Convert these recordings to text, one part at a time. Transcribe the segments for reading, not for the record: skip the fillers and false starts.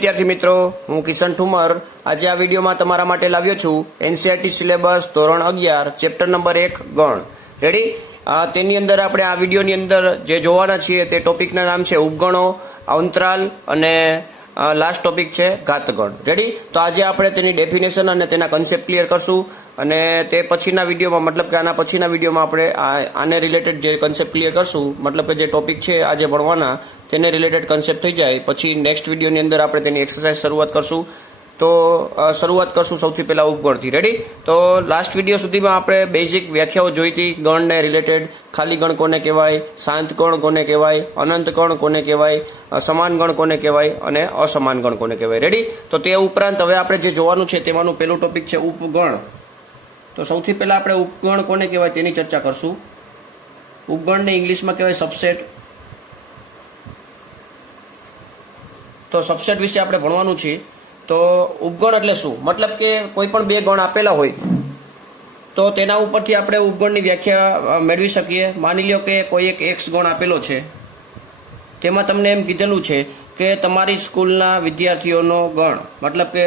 विद्यार्थी मित्रों, हूँ किशन ठुमर। आज आ विडियो में तमारा माटे लाव्यो छूं एनसीईआरटी सिलेबस धोरण 11 चेप्टर नंबर 1 गण। रेडी? तेनी अंदर आपणे आ विडियोनी अंदर जे जोवाना छीए ते टॉपिकना नाम छे उपगणो, अंतराल अने लास्ट टॉपिक छे घातगण। रेडी? तो आज आपणे तेनी डेफिनेशन अने तेना कॉन्सेप्ट क्लियर करशुं અને તે પછીના વિડીયોમાં મતલબ કે આના પછીના વિડીયોમાં આપણે આને રિલેટેડ જે કન્સેપ્ટ ક્લિયર કરશું, મતલબ કે જે ટોપિક છે આજે ભણવાના તેને રિલેટેડ કન્સેપ્ટ થઈ જાય પછી નેક્સ્ટ વિડીયોની અંદર આપણે તેની એક્સરસાઇઝ શરૂઆત કરશું। તો શરૂઆત કરશું સૌથી પહેલા ઉપગણથી। રેડી? તો લાસ્ટ વિડીયો સુધીમાં આપણે બેઝિક વ્યાખ્યાઓ જોઈ હતી ગણને રિલેટેડ। ખાલી ગણ કોને કહેવાય, શાંત ગણ કોને કહેવાય, અનંત ગણ કોને કહેવાય, સમાન ગણ કોને કહેવાય અને અસમાન ગણ કોને કહેવાય। રેડી? તો તે ઉપરાંત હવે આપણે જે જોવાનું છે તેમાંનું પહેલું ટોપિક છે ઉપગણ। तो સૌથી પહેલા આપણે ઉપગણ કોને કહેવાય તેની ચર્ચા કરશું। ઉપગણને ઇંગ્લિશમાં કહેવાય સબસેટ। તો સબસેટ વિશે આપણે ભણવાનું છે। તો ઉપગણ એટલે શું? મતલબ કે કોઈ પણ બે ગણ આપેલા હોય તો તેના ઉપરથી આપણે ઉપગણની વ્યાખ્યા મેળવી શકીએ। માની લ્યો કે કોઈ એક x ગણ આપેલો છે, તેમાં તમને એમ કીધેલું છે કે તમારી સ્કૂલના વિદ્યાર્થીઓનો ગણ, મતલબ કે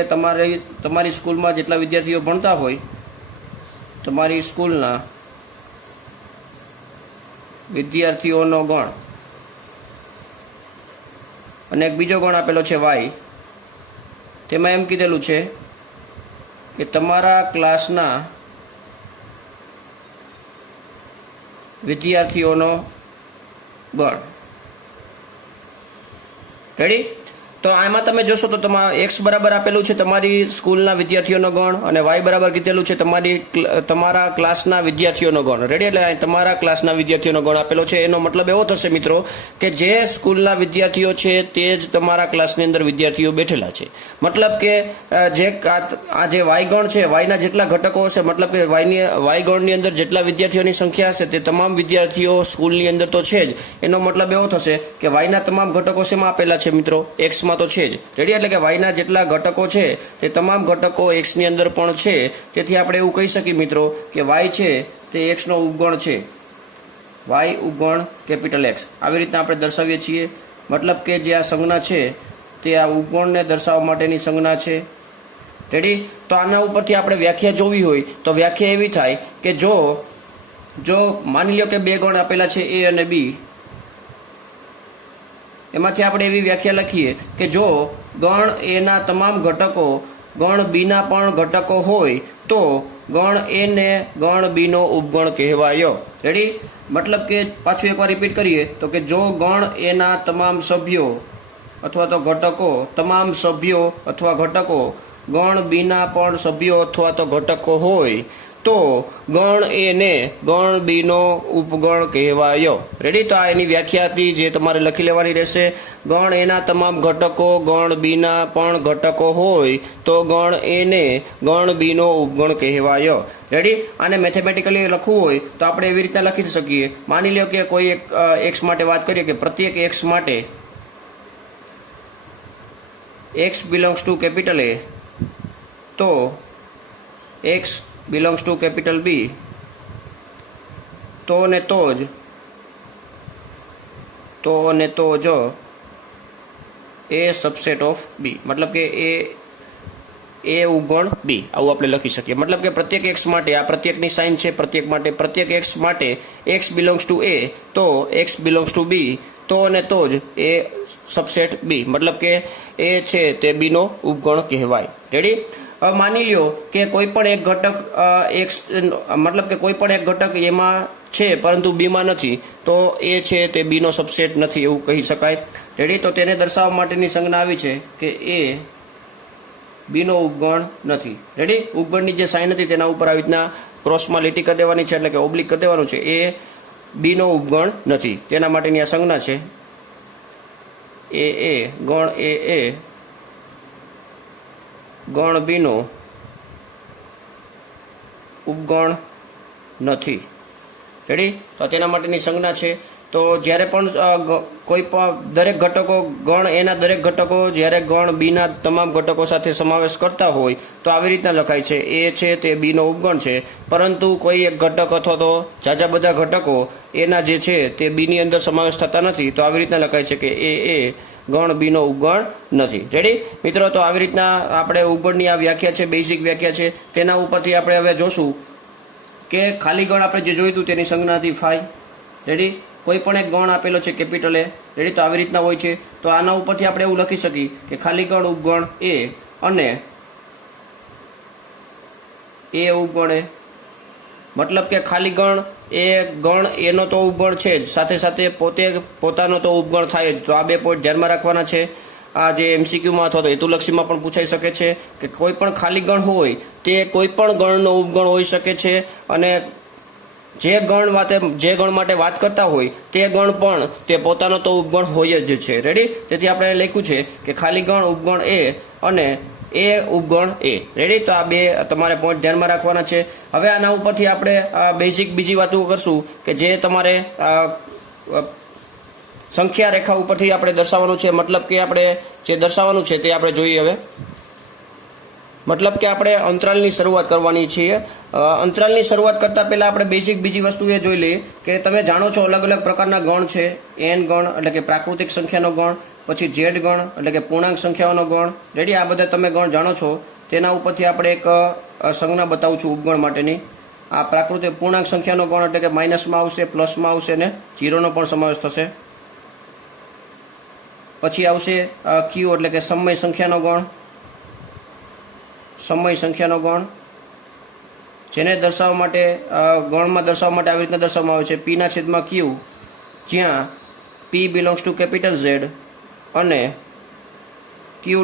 તમારી સ્કૂલમાં જેટલા વિદ્યાર્થીઓ ભણતા હોય તમારી સ્કૂલના વિદ્યાર્થીઓનો ગણ અને એક બીજો ગણ આપેલો છે y। તેમાં એમ કીધેલું છે કે તમારા ક્લાસના વિદ્યાર્થીઓનો ગણ। રેડી? તો આમાં તમે જોશો તો x બરાબર આપેલું છે તમારી સ્કૂલના વિદ્યાર્થીઓનો ગણ અને y બરાબર કીધેલું છે તમારા ક્લાસના વિદ્યાર્થીઓનો ગણ। રેડી? એટલે તમારા ક્લાસના વિદ્યાર્થીઓનો ગણ આપેલો છે। એનો મતલબ એવો થશે મિત્રો કે જે સ્કૂલના વિદ્યાર્થીઓ છે તે જ તમારા ક્લાસની અંદર વિદ્યાર્થીઓ બેઠેલા છે। મતલબ કે જે આ જે y ગણ છે, yના જેટલા ઘટકો હશે, મતલબ કે y ગણની અંદર જેટલા વિદ્યાર્થીઓની સંખ્યા હશે તે તમામ વિદ્યાર્થીઓ સ્કૂલની અંદર તો છે જ। એનો મતલબ એવો થશે કે yના તમામ ઘટકો શેમાં આપેલા છે મિત્રો? x માં તો છે જ। રેડી? એટલે કે yના જેટલા ઘટકો છે તે તમામ ઘટકો x ની અંદર પણ છે। તેથી આપણે એવું કહી શકીએ મિત્રો કે y છે તે x નો ઉપગણ છે। y ઉપગણ કેપિટલ X આવી રીતના આપણે દર્શાવીએ છીએ। મતલબ કે જે આ સંજ્ઞા છે તે આ ઉપગણને દર્શાવવા માટેની સંજ્ઞા છે। રેડી? તો આના ઉપરથી આપણે વ્યાખ્યા જોવી હોય તો વ્યાખ્યા એવી થાય કે જો માની લ્યો કે બે ગણ આપેલા છે a અને b, એમાંથી આપણે એવી વ્યાખ્યા લખીએ કે જો ગણ a ના તમામ ઘટકો ગણ b ના પણ ઘટકો હોય તો ગણ a ને ગણ b નો ઉપગણ કહેવાયો। રેડી? મતલબ કે પાછું એકવાર રિપીટ કરીએ તો કે જો ગણ a ના તમામ સભ્યો અથવા તો ઘટકો તમામ સભ્યો અથવા ઘટકો ગણ b ના પણ સભ્યો અથવા તો ઘટકો હોય તો ગણ a ને ગણ b નો ઉપગણ કહેવાયો। રેડી? તો આ એની વ્યાખ્યા હતી જે તમારે લખી લેવાની રહેશે। ગણ a ના તમામ ઘટકો ગણ b ના પણ ઘટકો હોય તો ગણ a ને ગણ b નો ઉપગણ કહેવાયો। રેડી? આને મેથેમેટિકલી લખવું હોય તો આપણે એવી રીતના લખી શકીએ। માની લ્યો કે કોઈ એક x માટે વાત કરીએ કે પ્રત્યેક x માટે x belongs to capital A તો x belongs to capital B તો ને તો જ A subset of B, मतलब કે A ઉપગણ B આવું આપણે લખી શકીએ। મતલબ કે પ્રત્યેક x માટે આ પ્રત્યેકની સાઇન છે પ્રત્યેક x માટે x belongs to A તો x belongs to B તો અને તો જ A subset B, मतलब કે A છે તે B નો ઉપગણ કહેવાય। રેડી? માની લ્યો કે કોઈ પણ એક ઘટક x મતલબ કે કોઈ પણ એક ઘટક એમાં છે પરંતુ b માં નથી તો a છે તે b નો સબસેટ નથી એવું કહી શકાય। રેડી? તો તેને દર્શાવવા માટેની સંજ્ઞા આવી છે કે a b નો ઉપગણ નથી। રેડી? ઉપગણની જે સાઇન હતી તેના ઉપર આવી રીતના ક્રોસમાં લીટી કરી દેવાની છે, એટલે કે ઓબ્લિક કરી દેવાનું છે। a b નો ઉપગણ નથી તેના માટેની આ સંજ્ઞા છે a ગણ a ગણ b નો ઉપગણ નથી। રેડી? તો તેના માટેની સંજ્ઞા છે। તો જ્યારે પણ કોઈ પણ દરેક ઘટકો ગણ a ના દરેક ઘટકો જ્યારે ગણ b ના તમામ ઘટકો સાથે સમાવેશ કરતા હોય તો આવી રીતના લખાય છે a છે તે b નો ઉપગણ છે, પરંતુ કોઈ એક ઘટક અથવા તો જાજા બધા ઘટકો a ના જે છે તે b ની અંદર સમાવેશ થતા નથી તો આવી રીતના લખાય છે કે a ગણ બી નો ઉપગણ નથી. રેડી મિત્રો? તો આવી રીતના આપણે ઉપગણની આ વ્યાખ્યા છે, બેઝિક વ્યાખ્યા છે, તેના ઉપરથી આપણે હવે જોશું કે ખાલી ગણ આપણે જે જોયું હતું તેની સંજ્ઞા હતી ફાઈ. રેડી? કોઈ પણ એક ગણ આપેલો છે કેપિટલ એ. રેડી? તો આવી રીતના હોય છે. તો આના ઉપરથી આપણે એવું લખી શકીએ કે ખાલી ગણ ઉપગણ એ અને એ ઉપગણ એ, મતલબ કે ખાલી ગણ એ ગણ એનો તો ઉપગણ છે જ, સાથે સાથે પોતાનો તો ઉપગણ થાય જ. તો આ બે પોઈન્ટ ધ્યાનમાં રાખવાના છે. આ જે એમસીક્યુમાં અથવા તો હેતુલક્ષીમાં પણ પૂછાઈ શકે છે કે કોઈ પણ ખાલી ગણ હોય તે કોઈ પણ ગણનો ઉપગણ હોઈ શકે છે અને જે ગણ માટે વાત કરતા હોય તે ગણ પણ તે પોતાનો તો ઉપગણ હોય જ છે. રેડી? તેથી આપણે લખ્યું છે કે ખાલી ગણ ઉપગણ એ અને એ ઉપગણ એ. રેડી? તો આ બે તમારે પોઈન્ટ ધ્યાનમાં રાખવાના છે. હવે આના ઉપરથી આપણે બેઝિક બીજી વાતો કરશું કે જે તમારે સંખ્યા રેખા ઉપરથી આપણે દર્શાવવાનું છે. મતલબ કે આપણે જે દર્શાવવાનું છે તે આપણે જોઈએ. હવે મતલબ કે આપણે અંતરાલની શરૂઆત કરવાની છીએ. અંતરાલની શરૂઆત કરતા પહેલા આપણે બેઝિક બીજી વસ્તુ એ જોઈ લઈએ કે તમે જાણો છો અલગ અલગ પ્રકારના ગણ છે. એન ગણ એટલે કે પ્રાકૃતિક સંખ્યાનો ગણ, પછી ઝેડ ગણ એટલે કે પૂર્ણાંક સંખ્યાઓનો ગણ. રેડી? આ બધા તમે ગણ જાણો છો. તેના ઉપરથી આપણે એક સંજ્ઞા બતાવું છું ઉપગણ માટેની. આ પ્રાકૃતિક પૂર્ણાંક સંખ્યાનો ગણ એટલે કે માઇનસમાં આવશે, પ્લસમાં આવશે ને ઝીરોનો પણ સમાવેશ થશે. પછી આવશે ક્યુ એટલે કે સમય સંખ્યાનો ગણ. સમય સંખ્યાનો ગણ જેને દર્શાવવા માટે ગણમાં દર્શાવવા માટે આવી રીતના દર્શાવવામાં આવે છે પીના છેદમાં ક્યુ, જ્યાં P belongs to capital Z અને Q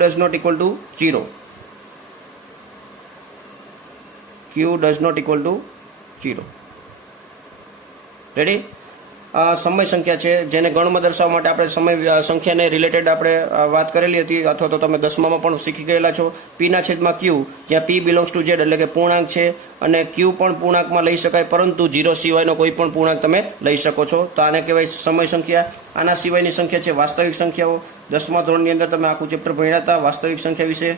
does not equal to 0. Q does not equal to 0. Ready? સમય સંખ્યા છે જેને ગણમાં દર્શાવવા માટે આપણે સમય સંખ્યાને રિલેટેડ આપણે વાત કરેલી હતી અથવા તો તમે 10માં પણ શીખી ગયેલા છો. પીના છેદમાં ક્યુ, જ્યાં પી બિલોંગ્સ ટુ ઝેડ એટલે કે પૂર્ણાંક છે અને ક્યુ પણ પૂર્ણાંકમાં લઈ શકાય, પરંતુ 0 સિવાયનો કોઈ પણ પૂર્ણાંક તમે લઈ શકો છો. તો આને કહેવાય સમય સંખ્યા. આના સિવાયની સંખ્યા છે વાસ્તવિક સંખ્યાઓ. 10મા ધોરણની અંદર તમે આખું ચેપ્ટર ભણ્યા હતા વાસ્તવિક સંખ્યા વિશે.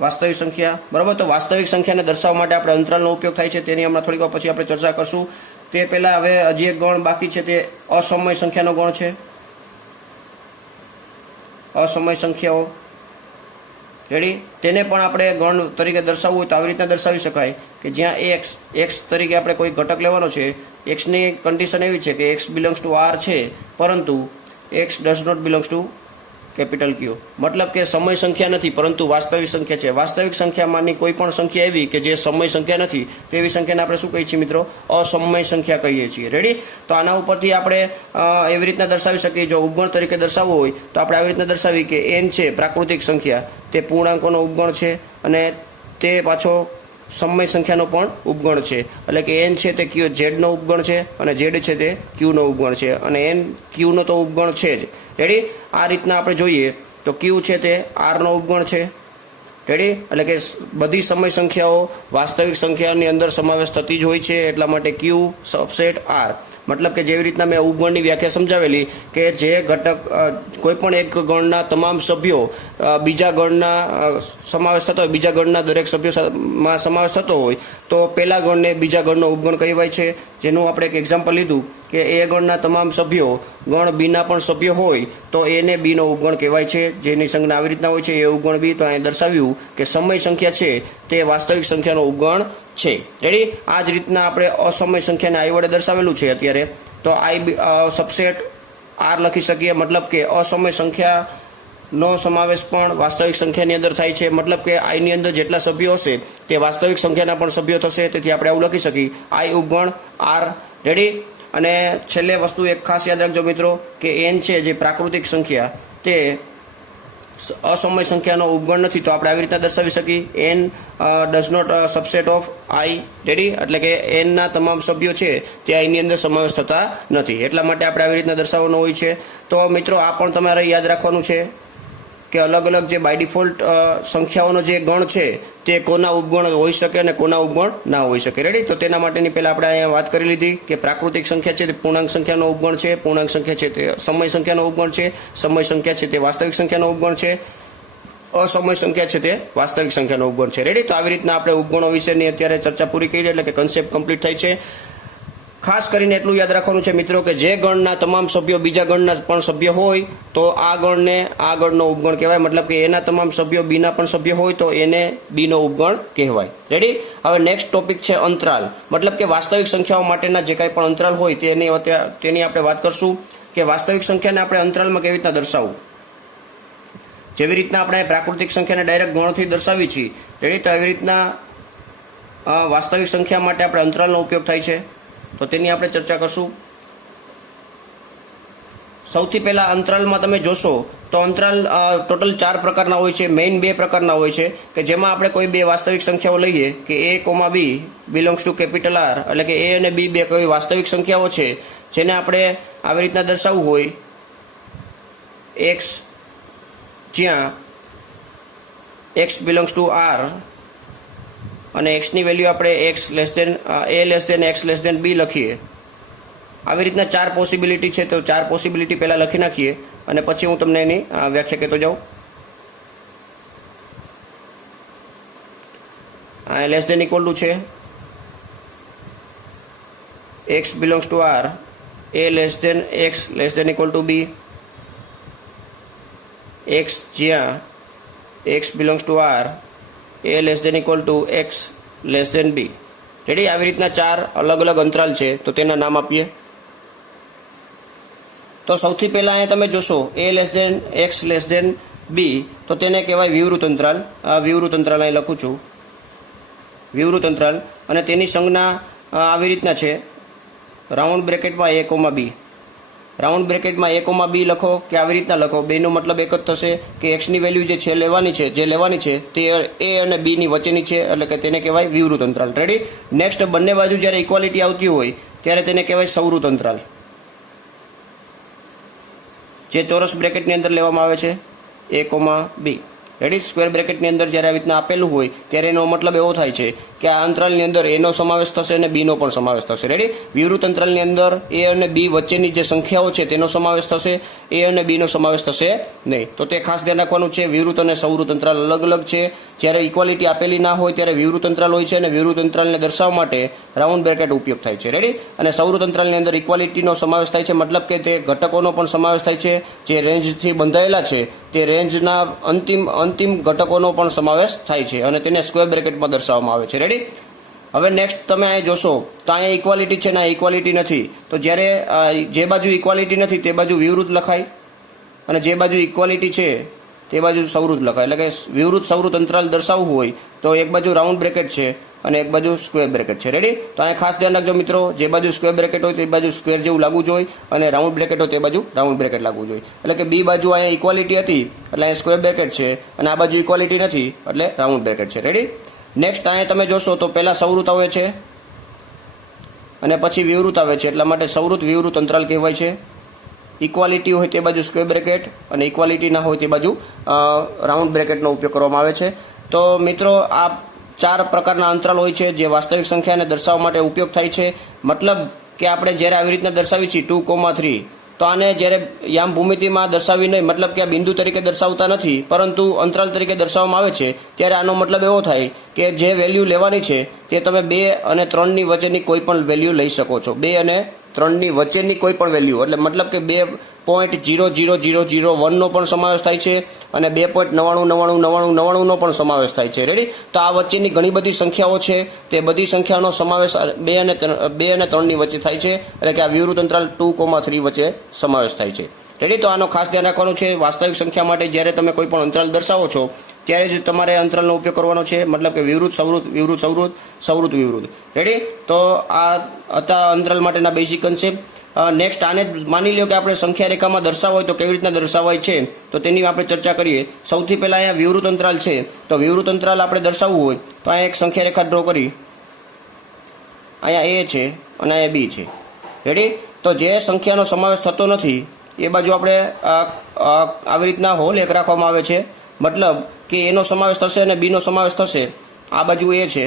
વાસ્તવિક સંખ્યા, બરાબર? તો વાસ્તવિક સંખ્યાને દર્શાવવા માટે આપણે અંતરાલનો ઉપયોગ થાય છે, તેની હમણાં થોડીક વાર પછી આપણે ચર્ચા કરશું. તે પહેલા હવે હજી એક ગણ બાકી છે, તે અસમય સંખ્યાનો ગણ છે. અસમય સંખ્યાઓ. રેડી? તેને પણ આપણે ગણ તરીકે દર્શાવવું હોય તો આવી રીતના દર્શાવી શકાય કે જ્યાં એક્સ તરીકે આપણે કોઈ ઘટક લેવાનો છે. એક્સની કન્ડિશન એવી છે કે એક્સ બિલોંગ્સ ટુ આર છે, પરંતુ X does not belongs to capital Q. મતલબ કે સમય સંખ્યા નથી પરંતુ વાસ્તવિક સંખ્યા છે. વાસ્તવિક સંખ્યામાંની કોઈ પણ સંખ્યા એવી કે જે સમય સંખ્યા નથી તેવી સંખ્યાને આપણે શું કહીએ છીએ મિત્રો? અસમય સંખ્યા કહીએ છીએ. રેડી? તો આના ઉપરથી આપણે એવી રીતના દર્શાવી શકીએ. જો ઉપગણ તરીકે દર્શાવવું હોય તો આપણે આવી રીતના દર્શાવી કે એન છે પ્રાકૃતિક સંખ્યા, તે પૂર્ણાંકોનો ઉપગણ છે અને તે પાછો સમય સંખ્યાનો પણ ઉપગણ છે. એટલે કે એન છે તે ક્યુ ઝેડનો ઉપગણ છે અને ઝેડ છે તે ક્યુનો ઉપગણ છે અને એન ક્યુનો તો ઉપગણ છે જ. રેડી? આ રીતના આપણે જોઈએ તો ક્યુ છે તે આરનો ઉપગણ છે. રેડી? એટલે કે બધી સમય સંખ્યાઓ વાસ્તવિક સંખ્યાની અંદર સમાવેશ થતી જ હોય છે, એટલા માટે ક્યુ સબસેટ આર. મતલબ કે જેવી રીતના મેં ઉપગણની વ્યાખ્યા સમજાવેલી કે જે ઘટક કોઈ પણ એક ગણના તમામ સભ્યો બીજા ગણના સમાવેશ થતો હોય, બીજા ગણના દરેક સભ્યોમાં સમાવેશ થતો હોય તો પહેલા ગણને બીજા ગણનો ઉપગણ કહેવાય છે. જેનું આપણે એક એક્ઝામ્પલ લીધું કે એ ગણના તમામ સભ્યો ગણ બીના પણ સભ્ય હોય તો એને બીનો ઉપગણ કહેવાય છે, જેની સંજ્ઞા આવી રીતના હોય છે એ ઉપગણ બી. તો અહીં દર્શાવ્યું કે સમય સંખ્યા છે તે વાસ્તવિક સંખ્યાનો ઉપગણ છે. રેડી? આ જ રીતના આપણે અસમય સંખ્યાને આઈ વડે દર્શાવેલું છે અત્યારે. તો આઈ સબસેટ આર લખી શકીએ. મતલબ કે અસમય સંખ્યાનો સમાવેશ પણ વાસ્તવિક સંખ્યાની અંદર થાય છે. મતલબ કે આઈની અંદર જેટલા સભ્યો હશે તે વાસ્તવિક સંખ્યાના પણ સભ્યો થશે. તેથી આપણે આવું લખી શકીએ આઈ ઉપગણ આર. રેડી? અને છેલ્લે વસ્તુ એક ખાસ યાદ રાખજો મિત્રો કે એન છે જે પ્રાકૃતિક સંખ્યા તે અસમય સંખ્યાનો ઉપગણ નથી. તો આપણે આવી રીતના દર્શાવી શકીએ N does not subset of I. Ready? એટલે કે એનના તમામ સભ્યો છે તે આઈની અંદર સમાવેશ થતા નથી, એટલા માટે આપણે આવી રીતના દર્શાવવાનું હોય છે. તો મિત્રો આ પણ તમારે યાદ રાખવાનું છે કે અલગ અલગ જે બાય ડિફોલ્ટ સંખ્યાઓનો જે ગણ છે તે કોના ઉપગણ હોઈ શકે અને કોના ઉપગણ ના હોઈ શકે. રેડી? તો તેના માટેની પહેલા આપણે અહીંયા વાત કરી લીધી કે પ્રાકૃતિક સંખ્યા છે તે પૂર્ણાંક સંખ્યાનો ઉપગણ છે, પૂર્ણાંક સંખ્યા છે તે સમય સંખ્યાનો ઉપગણ છે, સમય સંખ્યા છે તે વાસ્તવિક સંખ્યાનો ઉપગણ છે, અસમય સંખ્યા છે તે વાસ્તવિક સંખ્યાનો ઉપગણ છે. રેડી? તો આવી રીતના આપણે ઉપગણો વિશેની અત્યારે ચર્ચા પૂરી કરી એટલે કે કન્સેપ્ટ કમ્પ્લીટ થાય છે. ખાસ કરીને એટલું યાદ રાખવાનું છે મિત્રો કે જે ગણના તમામ સભ્યો બીજા ગણના પણ સભ્ય હોય તો આ ગણને આ ગણનો ઉપગણ કહેવાય. મતલબ કે એના તમામ સભ્યો બીના પણ સભ્ય હોય તો એને બીનો ઉપગણ કહેવાય. રેડી? હવે નેક્સ્ટ ટોપિક છે અંતરાલ. મતલબ કે વાસ્તવિક સંખ્યાઓ માટેના જે કાંઈ પણ અંતરાલ હોય તેની આપણે વાત કરશું કે વાસ્તવિક સંખ્યાને આપણે અંતરાલમાં કેવી રીતના દર્શાવવું. જેવી રીતના આપણે પ્રાકૃતિક સંખ્યાને ડાયરેક્ટ ગણોથી દર્શાવી છીએ, રેડી? તો એવી રીતના વાસ્તવિક સંખ્યા માટે આપણે અંતરાલનો ઉપયોગ થાય છે, તો તેની આપણે ચર્ચા કરશું. સૌથી પહેલા અંતરાલમાં તમે જોશો તો અંતરાલ ટોટલ 4 પ્રકારના હોય છે. મેઇન 2 પ્રકારના હોય છે કે જેમાં આપણે કોઈ 2 વાસ્તવિક સંખ્યાઓ લઈએ કે a, b belongs to capital R, એટલે કે a અને b 2 કોઈ વાસ્તવિક સંખ્યાઓ છે જેને આપણે આવી રીતના દર્શાવવું હોય x, જ્યાં x બિલોંગ્સ ટુ R અને x ની વેલ્યુ આપણે a b લખીએ. આવી રીતના 4 પોસિબિલિટી છે, તો 4 પોસિબિલિટી પહેલા લખી નાખીએ અને પછી હું તમને એની વ્યાખ્યા કહેતો જાઉં. આ લેસ દેન ઇક્વલ ટુ છે x belongs to R, a less than x less than equal to b, x જ્યાં x belongs to R, a less than equal to x less than b. Ready? આવી રીતના 4 અલગ અલગ અંતરાલ છે, તો તેના નામ આપીએ. તો સૌથી પહેલા અહીંયા તમે જોશો a less than x less than b, તો તેને કહેવાય વિવૃત અંતરાલ. આ વિવૃત અંતરાલ અહીં લખું છું, વિવૃત અંતરાલ. અને તેની સંજ્ઞા આવી રીતના છે, રાઉન્ડ બ્રેકેટમાં a, b. રાઉન્ડ બ્રેકેટમાં a, b લખો કે આવી રીતના લખો, બેનો મતલબ એક જ થશે કે x ની વેલ્યુ જે લેવાની છે તે a અને b ની વચ્ચેની છે, એટલે કે તેને કહેવાય વિવૃત અંતરાલ. રેડી? નેક્સ્ટ, બંને બાજુ જ્યારે ઇક્વાલિટી આવતી હોય ત્યારે તેને કહેવાય સંવૃત અંતરાલ, જે ચોરસ બ્રેકેટની અંદર લેવામાં આવે છે a, b. રેડી? સ્ક્વેર બ્રેકેટની અંદર જ્યારે આવી રીતના આપેલું હોય ત્યારે એનો મતલબ એવો થાય છે કે આ અંતરાલની અંદર a નો સમાવેશ થશે અને b નો પણ સમાવેશ થશે. રેડી? વિવૃત અંતરાલની અંદર a અને b વચ્ચેની જે સંખ્યાઓ છે તેનો સમાવેશ થશે, a અને b નો સમાવેશ થશે નહીં. તો તે ખાસ ધ્યાન રાખવાનું છે. વિવૃત અને સંવૃત અંતરાલ અલગ અલગ છે. જ્યારે ઇક્વાલિટી આપેલી ના હોય ત્યારે વિવૃત અંતરાલ હોય છે અને વિવૃત અંતરાલને દર્શાવવા માટે રાઉન્ડ બ્રેકેટ ઉપયોગ થાય છે. રેડી? અને સંવૃત અંતરાલની અંદર ઇક્વાલિટીનો સમાવેશ થાય છે, મતલબ કે તે ઘટકોનો પણ સમાવેશ થાય છે. જે રેન્જથી બંધાયેલા છે તે રેન્જના અંતિમ ઘટકોનો પણ સમાવેશ થાય છે અને તેને સ્ક્વેર બ્રેકેટમાં દર્શાવવામાં આવે છે. રેડી? હવે નેક્સ્ટ તમે અહીં જોશો તો અહીંયા ઇક્વાલિટી છે ને ઇક્વાલિટી નથી, તો જ્યારે જે બાજુ ઇક્વાલિટી નથી તે બાજુ વિવૃત લખાય અને જે બાજુ ઇક્વાલિટી છે તે બાજુ સંવૃત લખાય. એટલે કે વિવૃત સંવૃત અંતરાલ દર્શાવવું હોય તો એક બાજુ રાઉન્ડ બ્રેકેટ છે અને એક બાજુ સ્ક્વેર બ્રેકેટ છે. રેડી? તો અહીંયા ખાસ ધ્યાન રાખજો મિત્રો, જે બાજુ સ્ક્વેર બ્રેકેટ હોય તે બાજુ સ્ક્વેર જેવું લાગવું જોઈએ અને રાઉન્ડ બ્રેકેટ હોય તે બાજુ રાઉન્ડ બ્રેકેટ લાગવું જોઈએ. એટલે કે બી બાજુ અહીંયા ઇક્વાલિટી હતી એટલે અહીંયા સ્ક્વેર બ્રેકેટ છે અને આ બાજુ ઇક્વાલિટી નથી એટલે રાઉન્ડ બ્રેકેટ છે. રેડી? નેક્સ્ટ અહીંયા તમે જોશો તો પહેલા સંવૃત આવે છે અને પછી વિવૃત આવે છે, એટલા માટે સંવૃત વિવૃત અંતરાલ કહેવાય છે. ઇક્વાલિટી હોય તે બાજુ સ્ક્વેર બ્રેકેટ અને ઇક્વાલિટી ના હોય તે બાજુ રાઉન્ડ બ્રેકેટનો ઉપયોગ કરવામાં આવે છે. તો મિત્રો આ 4 પ્રકારના અંતરાલ હોય છે જે વાસ્તવિક સંખ્યાને દર્શાવવા માટે ઉપયોગ થાય છે. મતલબ કે આપણે જ્યારે આવી રીતના દર્શાવી છીએ 2, 3, તો આને જ્યારે યામ ભૂમિતિમાં દર્શાવી નહીં, મતલબ કે આ બિંદુ તરીકે દર્શાવતા નથી પરંતુ અંતરાલ તરીકે દર્શાવવામાં આવે છે, ત્યારે આનો મતલબ એવો થાય કે જે વેલ્યુ લેવાની છે તે તમે 2 અને 3 ની વચ્ચેની કોઈ પણ વેલ્યુ લઈ શકો છો. 2 અને 3 ની વચ્ચેની કોઈ પણ વેલ્યુ, એટલે મતલબ કે 2.00001 નો પણ સમાવેશ થાય છે અને 2.999999 નો પણ સમાવેશ થાય છે. રેડી? તો આ વચ્ચેની ઘણી બધી સંખ્યાઓ છે, તે બધી સંખ્યાનો સમાવેશ 2 અને 3 ની વચ્ચે થાય છે, એટલે કે આ વિવૃત અંતરાલ 2, 3 વચ્ચે સમાવેશ થાય છે. રેડી? તો આનો ખાસ ધ્યાન રાખવાનું છે. વાસ્તવિક સંખ્યા માટે જ્યારે તમે કોઈ પણ અંતરાલ દર્શાવો છો ત્યારે જ તમારે અંતરાલનો ઉપયોગ કરવાનો છે, મતલબ કે વિવૃત સંવૃત વિવૃત સંવૃત સંવૃત વિવૃત. રેડી? તો આ હતા અંતરાલ માટેના બેઝિક કન્સેપ્ટ. નેક્સ્ટ, આને માની લ્યો કે આપણે સંખ્યા રેખામાં દર્શાવવા હોય તો કેવી રીતના દર્શાવાય છે તો તેની આપણે ચર્ચા કરીએ. સૌથી પહેલા અહીંયા વિવૃત અંતરાલ છે, તો વિવૃત અંતરાલ આપણે દર્શાવવું હોય તો અહીંયા એક સંખ્યા રેખા ડ્રો કરી, અહીંયા a છે અને અહીંયા b છે. રેડી? તો જે સંખ્યાનો સમાવેશ થતો નથી એ બાજુ આપણે આવી રીતના હોલ એક રાખવામાં આવે છે, મતલબ કે એનો સમાવેશ થશે અને બી નો સમાવેશ થશે. આ બાજુ a છે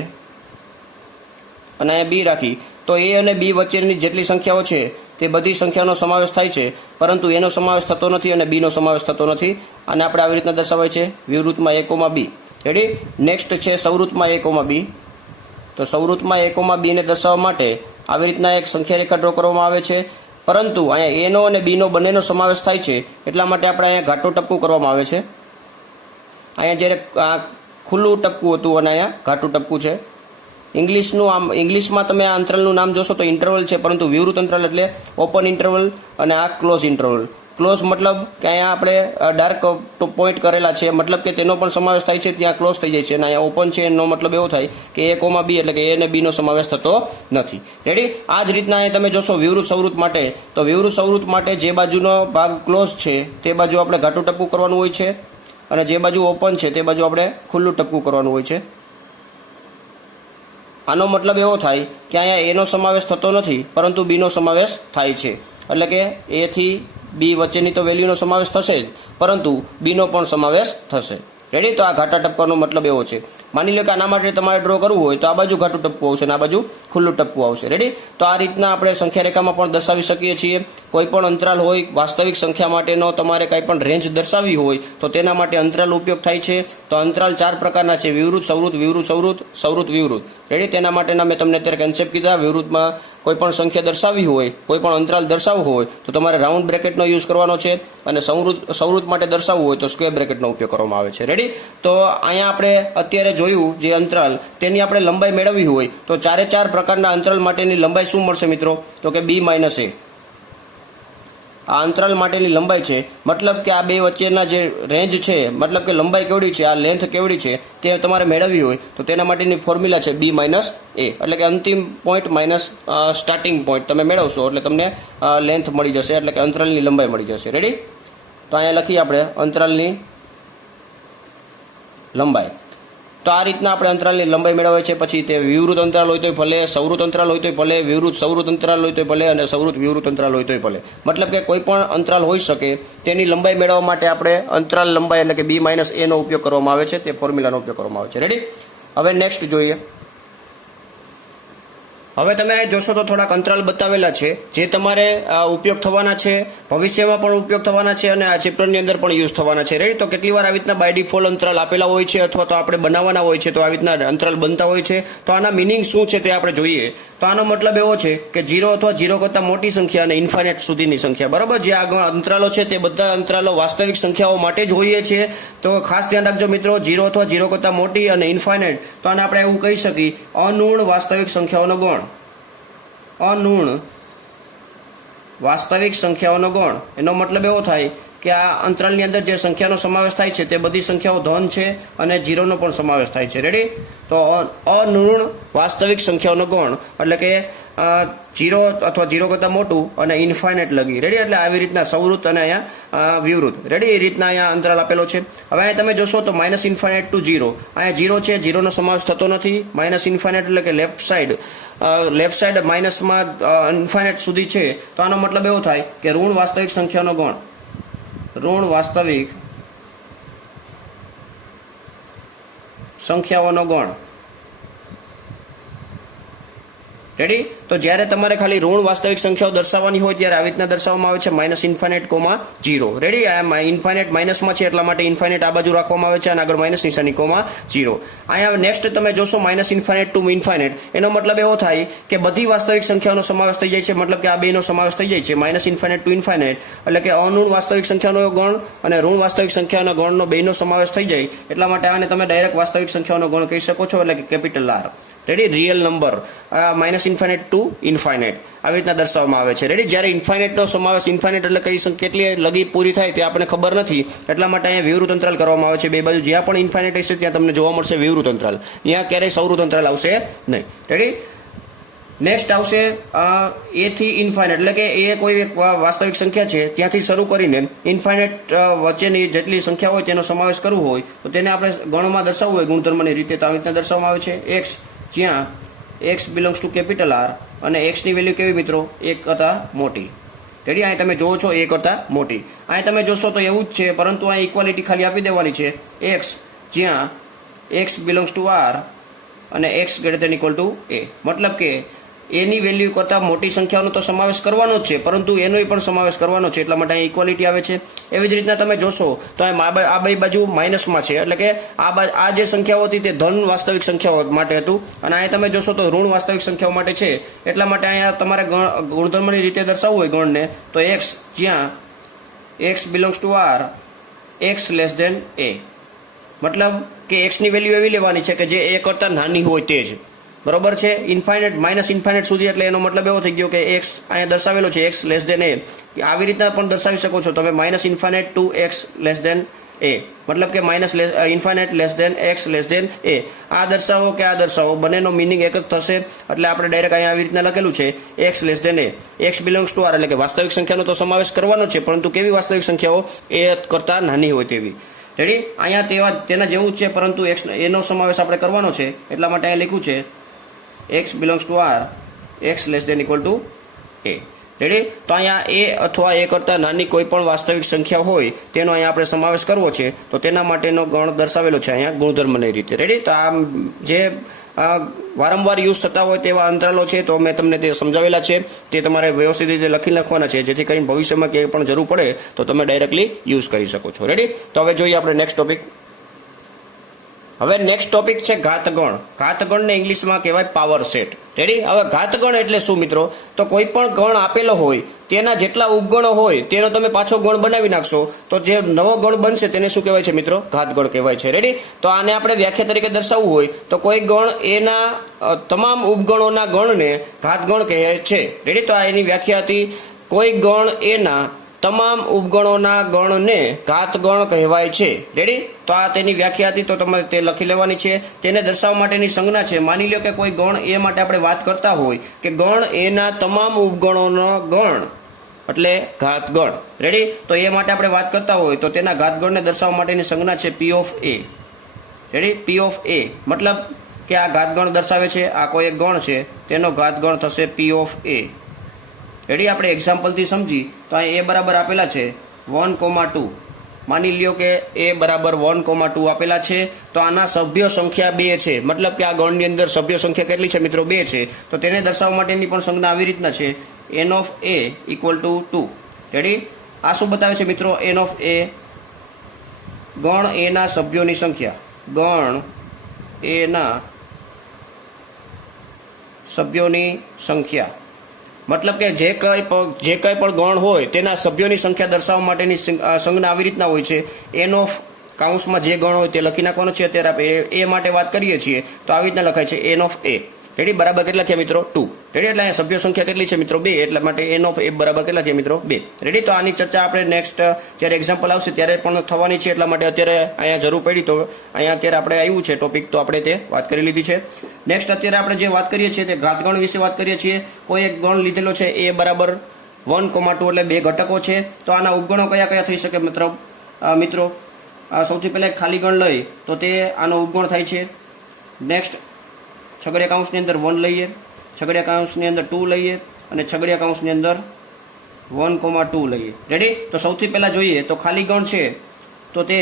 અને અહીંયા b રાખી, તો a અને b વચ્ચેની જેટલી સંખ્યાઓ છે તે બધી સંખ્યાનો સમાવેશ થાય છે, પરંતુ એનો સમાવેશ થતો નથી અને બી નો સમાવેશ થતો નથી. અને આપણે આવી રીતના દર્શાવાય છે વિવૃતમાં a, b. રેડી? નેક્સ્ટ છે સંવૃતમાં a, b. તો સંવૃતમાં a, b ને દર્શાવવા માટે આવી રીતના એક સંખ્યા રેખા ડ્રો કરવામાં આવે છે, પરંતુ અહીંયા એનો અને બીનો બંનેનો સમાવેશ થાય છે એટલા માટે આપણે અહીંયા ઘાટું ટપકું કરવામાં આવે છે. અહીંયા જ્યારે ખુલ્લું ટપકું હતું અને અહીંયા ઘાટું ટપકું છે. ઇંગ્લિશમાં તમે આ અંતરાલનું નામ જોશો તો ઇન્ટરવલ છે, પરંતુ વિવૃત અંતરાલ એટલે ઓપન ઇન્ટરવલ અને આ ક્લોઝ ઇન્ટરવલ. ક્લોઝ મતલબ કે અહીંયા આપણે ડાર્ક પોઈન્ટ કરેલા છે, મતલબ કે તેનો પણ સમાવેશ થાય છે, ત્યાં ક્લોઝ થઈ જાય છે, અને અહીંયા ઓપન છે એનો મતલબ એવો થાય કે A, B એટલે કે A અને B નો સમાવેશ થતો નથી. રેડી? આ જ રીતના અહીંયા તમે જોશો વિવૃત સવૃત માટે, તો વિવૃત સવૃત માટે જે બાજુનો ભાગ ક્લોઝ છે તે બાજુ આપણે ઘાટું ટપકું કરવાનું હોય છે, અને જે બાજુ ઓપન છે તે બાજુ આપણે ખુલ્લું ટપકું કરવાનું હોય છે. આનો મતલબ એવો થાય કે અહીંયા A નો સમાવેશ થતો નથી, પરંતુ B નો સમાવેશ થાય છે, એટલે કે A થી B વચ્ચેની તો વેલ્યુનો સમાવેશ થશે જ, પરંતુ B નો પણ સમાવેશ થશે. રેડી? તો આ ઘાટા ટપકાનો મતલબ એવો છે. માની લો કે આના માટે તમારે ડ્રો કરવું હોય તો આ બાજુ ઘાટું ટપકું આવશે અને આ બાજુ ખુલ્લું ટપકું આવશે. રેડી? તો આ રીતના આપણે સંખ્યા રેખામાં પણ દર્શાવી શકીએ છીએ. કોઈ પણ અંતરાલ હોય, વાસ્તવિક સંખ્યા માટેનો તમારે કંઈ પણ રેન્જ દર્શાવવી હોય તો તેના માટે અંતરાલ ઉપયોગ થાય છે. તો અંતરાલ 4 પ્રકારના છે: વિવૃત, સવૃત, વિવૃત સવૃત, સવૃત વિવૃત. રેડી? તેના માટેના મેં તમને અત્યારે કન્સેપ્ટ કીધા. વિવૃતમાં કોઈ પણ સંખ્યા દર્શાવવી હોય, કોઈ પણ અંતરાલ દર્શાવવું હોય તો તમારે રાઉન્ડ બ્રેકેટનો યુઝ કરવાનો છે, અને સવૃત માટે દર્શાવવું હોય તો સ્ક્વેર બ્રેકેટનો ઉપયોગ કરવામાં આવે છે. રેડી? તો અહીંયા આપણે અત્યારે જોયું જે અંતરાલ, તેની આપણે લંબાઈ મેળવવી હોય તો 4 પ્રકારના અંતરાલ માટેની લંબાઈ શું મળશે મિત્રો? તો કે B - A. આ અંતરાલ માટેની લંબાઈ છે, મતલબ કે આ બે વચ્ચેના જે રેન્જ છે, મતલબ કે લંબાઈ કેવડી છે, આ લેન્થ કેવડી છે તે તમારે મેળવવી હોય તો તેના માટેની ફોર્મ્યુલા છે B - A, એટલે કે અંતિમ પોઈન્ટ માઇનસ સ્ટાર્ટિંગ પોઈન્ટ તમે મેળવશો એટલે તમને લેન્થ મળી જશે, એટલે કે અંતરાલની લંબાઈ મળી જશે. રેડી? તો અહીંયા લખીએ આપણે અંતરાલની લંબાઈ. તો આ રીતના આપણે અંતરાલની લંબાઈ મેળવે છે. પછી તે વિવૃત અંતરાલ હોય તોય ભલે, સવૃત અંતરાલ હોય તોય ભલે, વિવૃત સવૃત અંતરાલ હોય તોય ભલે, અને સવૃત વિવૃત અંતરાલ હોય તોય ભલે. મતલબ કે કોઈ પણ અંતરાલ હોઈ શકે, તેની લંબાઈ મેળવવા માટે આપણે અંતરાલ લંબાઈ એટલે કે B - A નો ઉપયોગ કરવામાં આવે છે, તે ફોર્મ્યુલાનો ઉપયોગ કરવામાં આવે છે. રેડી? હવે નેક્સ્ટ જોઈએ. હવે તમે જોશો તો થોડાક અંતરાલ બતાવેલા છે જે તમારે ઉપયોગ થવાના છે, ભવિષ્યમાં પણ ઉપયોગ થવાના છે, અને આ ચેપ્ટરની અંદર પણ યુઝ થવાના છે. રેડી? તો કેટલી વાર આવી રીતના બાય ડિફોલ્ટ અંતરાલ આપેલા હોય છે, અથવા તો આપણે બનાવવાના હોય છે, તો આવી રીતના અંતરાલ બનતા હોય છે. તો આના મિનિંગ શું છે તે આપણે જોઈએ. તો આનો મતલબ એવો છે કે 0 અથવા 0 કરતાં મોટી સંખ્યા અને ઇન્ફાઇનાઇટ સુધીની સંખ્યા. બરાબર? જે આગળ અંતરાલો છે તે બધા અંતરાલો વાસ્તવિક સંખ્યાઓ માટે જ હોઈએ છે. તો ખાસ ધ્યાન રાખજો મિત્રો, 0 અથવા 0 કરતાં મોટી અને ઇન્ફાઇનાઇટ, તો આને આપણે એવું કહી શકીએ અનૂર્ણ વાસ્તવિક સંખ્યાઓનો ગણ. અનૂર્ણ વાસ્તવિક સંખ્યાઓનો ગણ એનો મતલબ એવો થાય કે આ અંતરાલની અંદર જે સંખ્યાનો સમાવેશ થાય છે તે બધી સંખ્યાઓ ધન છે અને 0 નો પણ સમાવેશ થાય છે. રેડી? તો અનૂર્ણ વાસ્તવિક સંખ્યાઓનો ગણ એટલે કે 0 અથવા 0 કરતાં મોટું અને ઇન્ફાઇનાઇટ લગી. રેડી? એટલે આવી રીતના સવૃત અને અહીંયા વિવૃત. રેડી? એ રીતના અહીંયા અંતરાલ આપેલો છે. હવે અહીંયા તમે જોશો તો -ઇન્ફાઇનાઇટ ટુ 0, અહીંયા 0 છે, 0 નો સમાવેશ થતો નથી. -ઇન્ફાઇનાઇટ એટલે કે લેફ્ટ સાઈડ માઇનસમાં ઇન્ફાઇનાઇટ સુધી છે, તો આનો મતલબ એવો થાય કે ઋણ વાસ્તવિક સંખ્યાનો ગણ. ઋણ વાસ્તવિક સંખ્યાઓનો ગણ. રેડી? તો જ્યારે તમારે ખાલી ઋણ વાસ્તવિક સંખ્યાઓ દર્શાવવાની હોય ત્યારે આવી રીતના દર્શાવવામાં આવે છે -ઇન્ફાઇનાઇટ, 0. રેડી? આ ઇન્ફાઇનાઇટ માઇનસમાં છે એટલા માટે ઇન્ફાઇનાઇટ આ બાજુ રાખવામાં આવે છે અને આગળ માઇનસ નિશાની, 0. અહીંયા નેક્સ્ટ તમે જોશો -ઇન્ફાઇનાઇટ ટુ ઇન્ફાઇનાઇટ, એનો મતલબ એવો થાય કે બધી વાસ્તવિક સંખ્યાઓનો સમાવેશ થઈ જાય છે, મતલબ કે આ બેનો સમાવેશ થઈ જાય છે. -ઇન્ફાઇનાઇટ ટુ ઇન્ફાઇનાઇટ એટલે કે અનૂર્ણ વાસ્તવિક સંખ્યાનો ગણ અને ઋણ વાસ્તવિક સંખ્યાના ગણનો બેનો સમાવેશ થઈ જાય, એટલા માટે આને તમે ડાયરેક્ટ વાસ્તવિક સંખ્યાઓનો ગણ કહી શકો છો, એટલે કે capital R. Ready? Real number -infinite to infinite આવી રીતના દર્શાવવામાં આવે છે. રેડી? જ્યારે ઇન્ફાઇનાઇટનો સમાવેશ, ઇન્ફાઇનાઇટ એટલે કેટલી લગી પૂરી થાય તે આપણને ખબર નથી, એટલા માટે અહીંયા વિવૃત અંતરાલ કરવામાં આવે છે. બે બાજુ જ્યાં પણ ઇન્ફાઇનાઇટ હશે ત્યાં તમને જોવા મળશે વિવૃત અંતરાલ, અહીંયા ક્યારેય સવૃત અંતરાલ આવશે નહીં. રેડી? નેક્સ્ટ આવશે A થી ઇન્ફાઇનાઇટ, એટલે કે એ કોઈ એક વાસ્તવિક સંખ્યા છે ત્યાંથી શરૂ કરીને ઇન્ફાઇનાઇટ વચ્ચેની જેટલી સંખ્યા હોય તેનો સમાવેશ કરવો હોય તો તેને આપણે ગણમાં દર્શાવવું હોય ગુણધર્મની રીતે, તો આવી રીતના દર્શાવવામાં આવે છે. x, જ્યાં x belongs to capital R અને x ની વેલ્યુ કેવી મિત્રો? 1 કરતાં મોટી. રેડી? અહીં તમે જોવો છો 1 કરતાં મોટી. અહીં તમે જોશો તો એવું જ છે, પરંતુ અહીં ઇક્વાલિટી ખાલી આપી દેવાની છે. x, જ્યાં x બિલોંગ્સ ટુ R અને x > A, મતલબ કે એની વેલ્યુ કરતાં મોટી સંખ્યાઓનો તો સમાવેશ કરવાનો જ છે, પરંતુ એનો પણ સમાવેશ કરવાનો છે, એટલા માટે અહીં ઇક્વાલિટી આવે છે. એવી જ રીતના તમે જોશો તો આ બે બાજુ માઇનસમાં છે, એટલે કે આ જે સંખ્યાઓ હતી તે ધન વાસ્તવિક સંખ્યાઓ માટે હતું, અને અહીં તમે જોશો તો ઋણ વાસ્તવિક સંખ્યાઓ માટે છે. એટલા માટે અહીંયા તમારે ગુણધર્મની રીતે દર્શાવવું હોય ગણને, તો એક્સ જ્યાં X belongs to R, X less than A, મતલબ કે એક્સની વેલ્યુ એવી લેવાની છે કે જે એ કરતાં નાની હોય તે જ, બરોબર છે. ઇન્ફાઇનાઇટ માઇનસ ઇન્ફાઇનાઇટ સુધી, એટલે એનો મતલબ એવો થઈ ગયો કે એક્સ અહીંયા દર્શાવેલો છે એક્સ લેસ દેન એ, આવી રીતના પણ દર્શાવી શકો છો તમે minus infinite to X less than A, મતલબ કે minus infinite less than X less than A. આ દર્શાવો કે આ દર્શાવો, બંનેનો મિનિંગ એક જ થશે. એટલે આપણે ડાયરેક્ટ અહીંયા આવી રીતના લખેલું છે X less than A, X belongs to R, એટલે કે વાસ્તવિક સંખ્યાનો તો સમાવેશ કરવાનો છે, પરંતુ કેવી વાસ્તવિક સંખ્યાઓ એ કરતાં નાની હોય તેવી. રેડી, અહીંયા તેના જેવું જ છે, પરંતુ એનો સમાવેશ આપણે કરવાનો છે, એટલા માટે અહીંયા લખ્યું છે x belongs to r, x less than equal to a. Ready, તો અહીંયા એ અથવા એ કરતાં નાની કોઈ પણ વાસ્તવિક સંખ્યા હોય તેનો અહીંયા આપણે સમાવેશ કરવો છે, તો તેના માટેનો ગણ દર્શાવેલો છે અહીંયા ગુણધર્મની રીતે. રેડી, તો આ જે વારંવાર યુઝ થતા હોય તેવા અંતરાલો છે, તો મેં તમને તે સમજાવેલા છે, તે તમારે વ્યવસ્થિત રીતે લખી નાખવાના છે, જેથી કરીને ભવિષ્યમાં ક્યાંય પણ જરૂર પડે તો તમે ડાયરેક્ટલી યુઝ કરી શકો છો. રેડી, તો હવે જોઈએ આપણે નેક્સ્ટ ટોપિક. હવે નેક્સ્ટ ટોપિક છે ઘાતગણ. ઘાતગણને ઇંગ્લિશમાં કહેવાય પાવર સેટ. રેડી, હવે ઘાતગણ એટલે શું મિત્રો? તો કોઈ પણ ગણ આપેલો હોય તેના જેટલા ઉપગણો હોય તેનો તમે પાછો ગણ બનાવી નાખશો તો જે નવો ગણ બનશે તેને શું કહેવાય છે મિત્રો? ઘાતગણ કહેવાય છે. રેડી, તો આને આપણે વ્યાખ્યા તરીકે દર્શાવવું હોય તો કોઈ ગણ એના તમામ ઉપગણોના ગણને ઘાતગણ કહે છે. રેડી, તો આ એની વ્યાખ્યા હતી. કોઈ ગણ એના તમામ ઉપગણોના ગણને ઘાતગણ કહેવાય છે. રેડી, તો આ તેની વ્યાખ્યા હતી, તો તમારે તે લખી લેવાની છે. તેને દર્શાવવા માટેની સંજ્ઞા છે. માની લો કે કોઈ ગણ એ માટે આપણે વાત કરતા હોય કે ગણ એના તમામ ઉપગણોનો ગણ એટલે ઘાતગણ. રેડી, તો એ માટે આપણે વાત કરતા હોય તો તેના ઘાતગણને દર્શાવવા માટેની સંજ્ઞા છે P of A. Ready, P of A મતલબ કે આ ઘાતગણ દર્શાવે છે, આ કોઈ એક ગણ છે તેનો ઘાતગણ થશે પી ઓફ એ. રેડી, આપણે એક્ઝામ્પલથી સમજી તો અહીં એ બરાબર આપેલા છે 1,2. માની લ્યો કે એ બરાબર 1,2 આપેલા છે, તો આના સભ્ય સંખ્યા 2 છે, મતલબ કે આ ગણની અંદર સભ્ય સંખ્યા કેટલી છે મિત્રો? 2 છે. તો તેને દર્શાવવા માટેની પણ સંજ્ઞા આવી રીતના છે n of a equal to 2. Ready, આ શું બતાવે છે મિત્રો? n ઓફ a ગણ એના સભ્યોની સંખ્યા, ગણ એના સભ્યોની સંખ્યા, મતલબ કે જે કંઈ પણ ગણ હોય તેના સભ્યોની સંખ્યા દર્શાવવા માટેની સંજ્ઞા આવી રીતના હોય છે. એન ઓફ કાઉન્સમાં જે ગણ હોય તે લખી નાખવાનો છે. અત્યારે આપણે એ માટે વાત કરીએ છીએ તો આવી રીતના લખાય છે એન ઓફ એ. રેડી, બરાબર કેટલા થયા મિત્રો? 2. રેડી, એટલે અહીંયા સભ્યો સંખ્યા કેટલી છે મિત્રો? 2. એટલા માટે એન ઓફ એ બરાબર કેટલા થયા મિત્રો? 2. રેડી, તો આની ચર્ચા આપણે નેક્સ્ટ જ્યારે એક્ઝામ્પલ આવશે ત્યારે પણ થવાની છે, એટલા માટે અત્યારે અહીંયા જરૂર પડી તો અહીંયા અત્યારે આપણે આવ્યું છે ટોપિક તો આપણે તે વાત કરી લીધી છે. નેક્સ્ટ અત્યારે આપણે જે વાત કરીએ છીએ તે ઘાતગણ વિશે વાત કરીએ છીએ. કોઈ એક ગણ લીધેલો છે એ બરાબર 1,2 એટલે 2 ઘટકો છે, તો આના ઉપગણો કયા કયા થઈ શકે મિત્રો? સૌથી પહેલા ખાલી ગણ લઈ તો તે આનો ઉપગણ થાય છે. નેક્સ્ટ છગડીયા કાઉન્સની અંદર 1 લઈએ, છગડીયા કાઉન્સની અંદર 2 લઈએ અને છગડીયા કાઉન્સની અંદર 1,2 લઈએ. રેડી, તો સૌથી પહેલા જોઈએ તો ખાલી ગણ છે તો તે